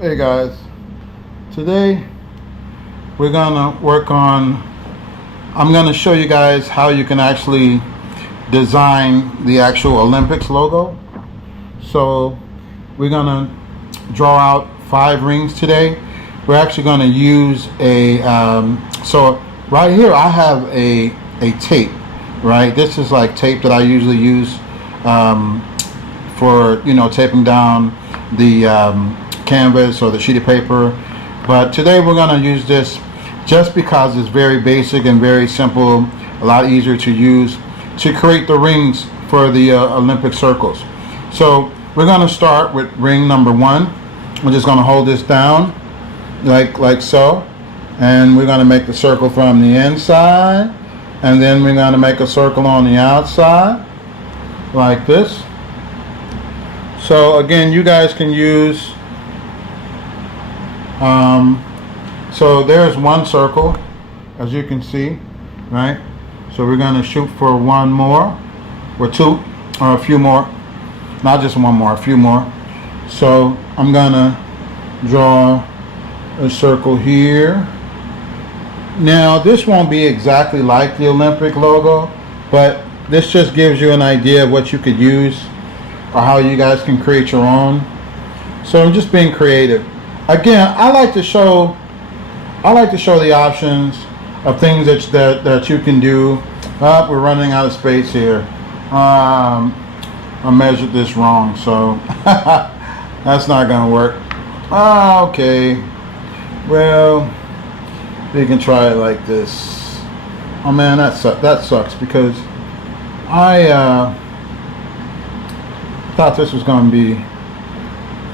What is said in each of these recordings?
Hey guys, today we're gonna work on, I'm gonna show you guys how you can actually design the actual Olympics logo. So we're gonna draw out 5 rings today. We're actually gonna use so right here I have a tape, right? This is like tape that I usually use for, taping down the canvas or the sheet of paper, but today we're going to use this just because it's very basic and very simple, a lot easier to use to create the rings for the Olympic circles. So we're going to start with ring number 1. We're just going to hold this down like so, and we're going to make the circle from the inside, and then we're going to make a circle on the outside like this. So again, you guys can use so there's one circle, as you can see, right? So we're going to shoot for one more, or 2, or a few more, not just one more, a few more. So I'm going to draw a circle here. Now this won't be exactly like the Olympic logo, but this just gives you an idea of what you could use or how you guys can create your own. So I'm just being creative. Again, I like to show the options of things that you can do. We're running out of space here. I measured this wrong, so that's not gonna work. Okay, well, we can try it like this. Oh man, that sucks because I thought this was gonna be,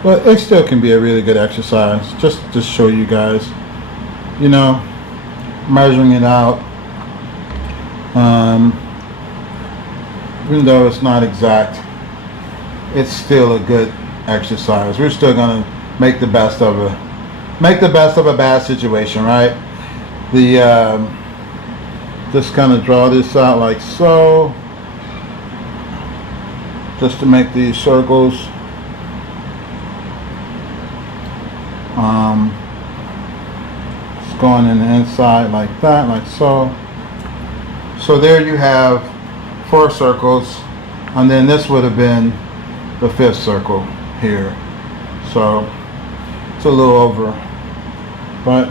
but it still can be a really good exercise, just to show you guys, measuring it out. Even though it's not exact, it's still a good exercise. We're still gonna make the best of a bad situation, right? Just kind of draw this out like so, just to make these circles. It's going in the inside like that, like so. So there you have 4 circles, and then this would have been the 5th circle here. So it's a little over, but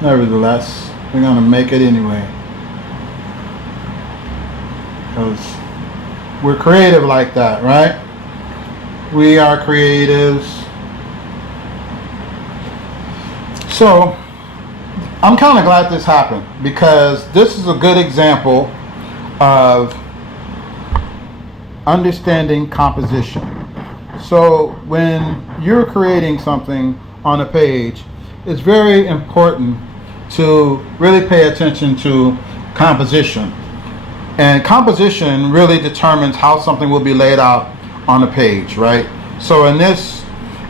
nevertheless, we're gonna make it anyway, because we're creative like that, right? We are creatives. So I'm kind of glad this happened, because this is a good example of understanding composition. So when you're creating something on a page, it's very important to really pay attention to composition. And composition really determines how something will be laid out on a page, right? So in this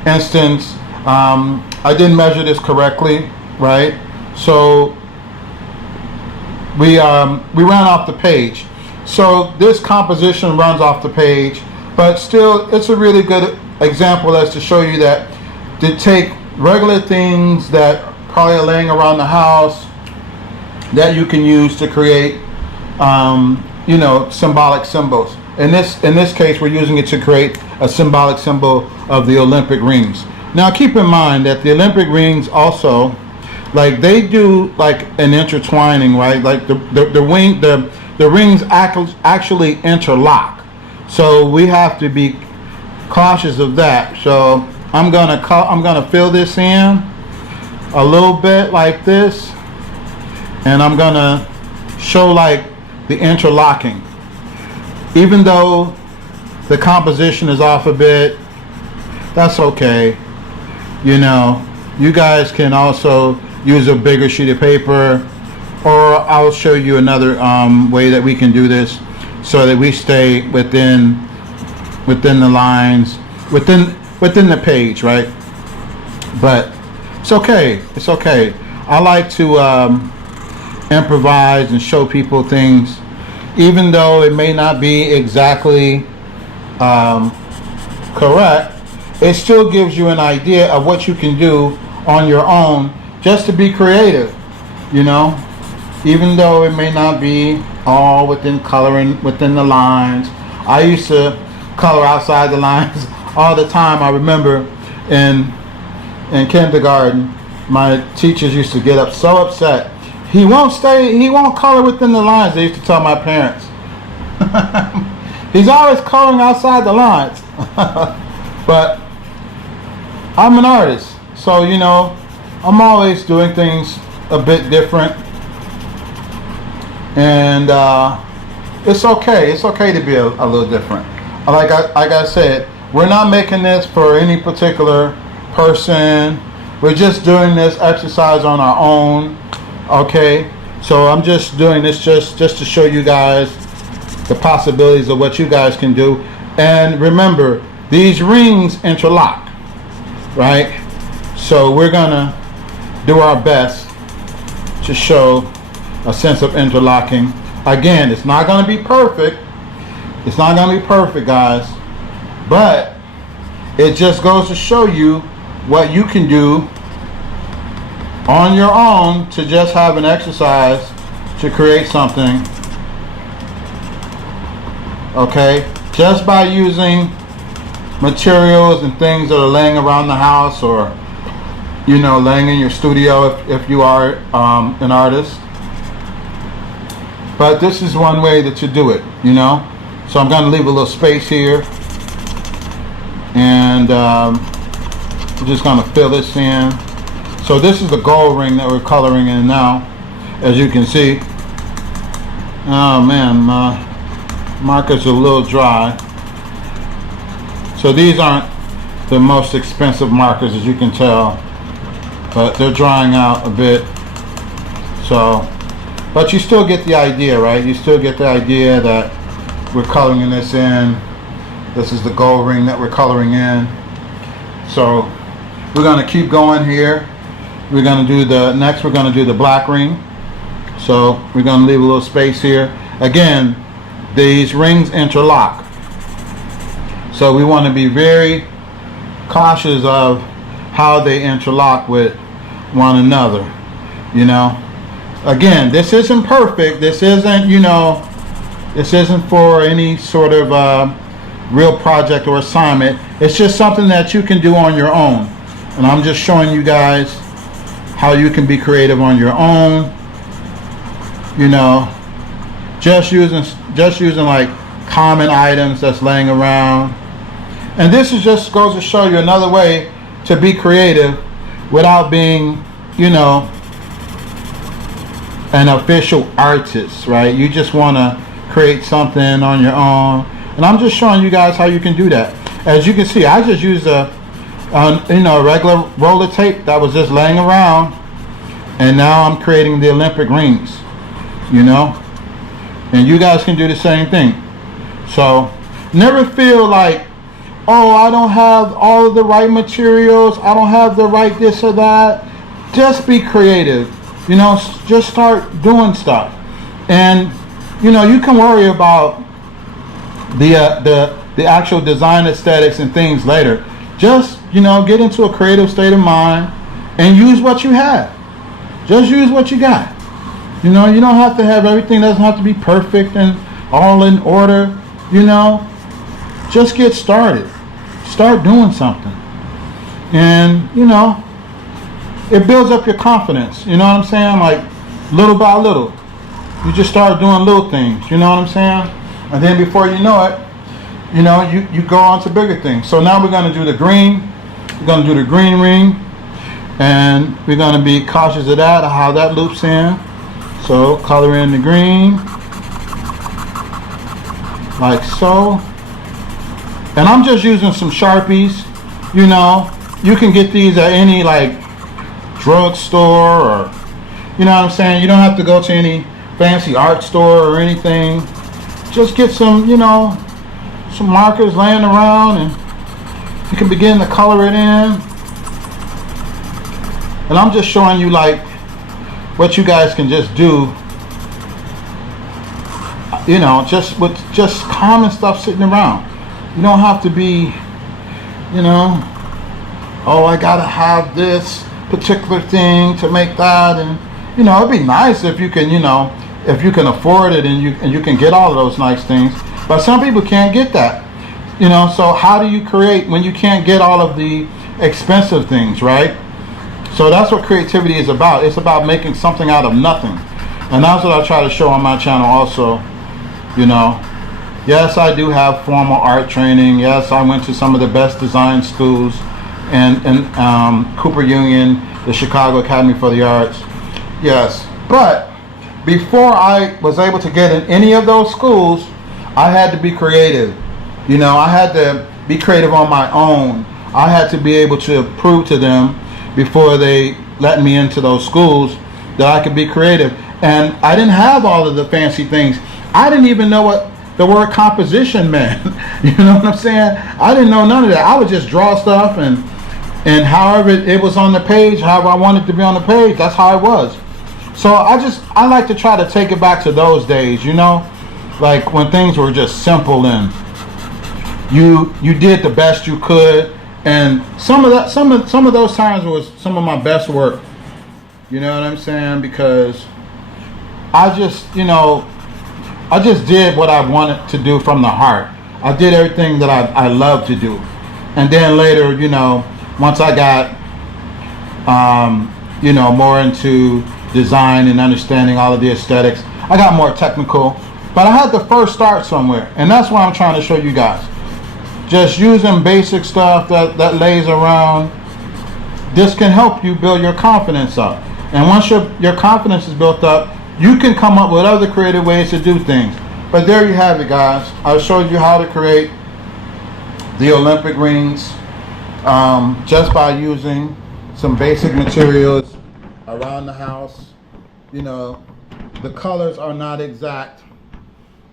instance, I didn't measure this correctly, right? So we ran off the page. So this composition runs off the page, but still it's a really good example as to show you that to take regular things that probably are laying around the house that you can use to create symbolic symbols. In this case, we're using it to create a symbolic symbol of the Olympic rings. Now keep in mind that the Olympic rings also, like, they do like an intertwining, right? Like the rings actually interlock. So we have to be cautious of that. So I'm gonna fill this in a little bit like this, and I'm gonna show like the interlocking. Even though the composition is off a bit, that's okay. You guys can also use a bigger sheet of paper, or I'll show you another way that we can do this so that we stay within the lines, within the page, right? But it's okay. I like to improvise and show people things, even though it may not be exactly correct. it still gives you an idea of what you can do on your own just to be creative, you know, even though it may not be all within coloring within the lines. I used to color outside the lines all the time. I remember in kindergarten, my teachers used to get so upset. He won't color within the lines. They used to tell my parents. He's always coloring outside the lines. But I'm an artist, so you know, I'm always doing things a bit different, and it's okay. It's okay to be a little different. Like I said, we're not making this for any particular person. We're just doing this exercise on our own. Okay, so I'm just doing this just to show you guys the possibilities of what you guys can do. And remember, these rings interlock, right? So we're gonna do our best to show a sense of interlocking. Again, it's not gonna be perfect. It's not gonna be perfect, guys, but it just goes to show you what you can do on your own to just have an exercise to create something. Okay, just by using materials and things that are laying around the house, or you know, laying in your studio if you are an artist. But this is one way that you do it, you know. So I'm going to leave a little space here, and we're just going to fill this in. So this is the gold ring that we're coloring in now, as you can see. Oh man, my markers are a little dry. So these aren't the most expensive markers, as you can tell, but they're drying out a bit. So, but you still get the idea, right? You still get the idea that we're coloring this in. This is the gold ring that we're coloring in. So we're going to keep going here. We're going to do next we're going to do the black ring. So we're going to leave a little space here. Again, these rings interlock. So we want to be very cautious of how they interlock with one another, you know. Again, this isn't perfect. This isn't, you know, this isn't for any sort of real project or assignment. It's just something that you can do on your own. And I'm just showing you guys how you can be creative on your own, you know, just using like common items that's laying around. And this is just goes to show you another way to be creative without being, you know, an official artist, right? You just want to create something on your own. And I'm just showing you guys how you can do that. As you can see, I just used a regular roller tape that was just laying around, and now I'm creating the Olympic rings, you know. And you guys can do the same thing. So never feel like, oh, I don't have all of the right materials, I don't have the right this or that. Just be creative, you know. Just start doing stuff, and you know, you can worry about the actual design aesthetics and things later. Just, you know, get into a creative state of mind and use what you have. Just use what you got. You know, you don't have to have everything. Doesn't have to be perfect and all in order, you know. Just get started. Start doing something. And, you know, it builds up your confidence. You know what I'm saying? Like, little by little. You just start doing little things. You know what I'm saying? And then before you know it, you know, you go on to bigger things. So now we're going to do the green. We're going to do the green ring. And we're going to be cautious of that, of how that loops in. So color in the green. Like so. And I'm just using some Sharpies. You know, you can get these at any like drugstore, or, you know what I'm saying? You don't have to go to any fancy art store or anything. Just get some, you know, some markers laying around, and you can begin to color it in. And I'm just showing you like what you guys can just do, you know, just with just common stuff sitting around. You don't have to be, you know, oh, I gotta have this particular thing to make that, and you know, it'd be nice if you can, you know, if you can afford it and you can get all of those nice things. But some people can't get that, you know. So how do you create when you can't get all of the expensive things, right? So that's what creativity is about. It's about making something out of nothing, and that's what I try to show on my channel also. You know, yes, I do have formal art training. Yes, I went to some of the best design schools and Cooper Union, the Chicago Academy for the Arts. Yes, but before I was able to get in any of those schools, I had to be creative. You know, I had to be creative on my own. I had to be able to prove to them before they let me into those schools that I could be creative. And I didn't have all of the fancy things. I didn't even know what the word composition meant. You know what I'm saying? I didn't know none of that. I would just draw stuff and however it was on the page, however I wanted it to be on the page, that's how it was. So I like to try to take it back to those days, you know, like when things were just simple and you did the best you could. And some of those times was some of my best work. You know what I'm saying? Because I just, you know, I just did what I wanted to do from the heart. I did everything that I love to do. And then later, you know, once I got, you know, more into design and understanding all of the aesthetics, I got more technical. But I had to first start somewhere. And that's what I'm trying to show you guys. Just using basic stuff that lays around. This can help you build your confidence up. And once your confidence is built up, you can come up with other creative ways to do things. But there you have it, guys. I showed you how to create the Olympic rings just by using some basic materials around the house. You know, the colors are not exact.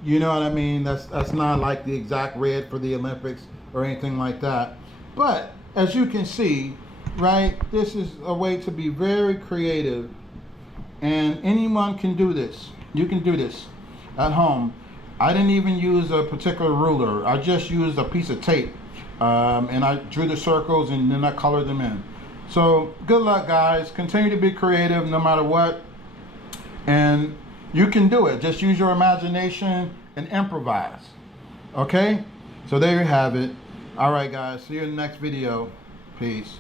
You know what I mean? That's not like the exact red for the Olympics or anything like that. But as you can see, right, this is a way to be very creative, and anyone can do this. You can do this at home. I didn't even use a particular ruler. I just used a piece of tape, and I drew the circles and then I colored them in. So good luck, guys. Continue to be creative no matter what, and you can do it. Just use your imagination and improvise. Okay? So there you have it. All right, guys. See you in the next video. Peace.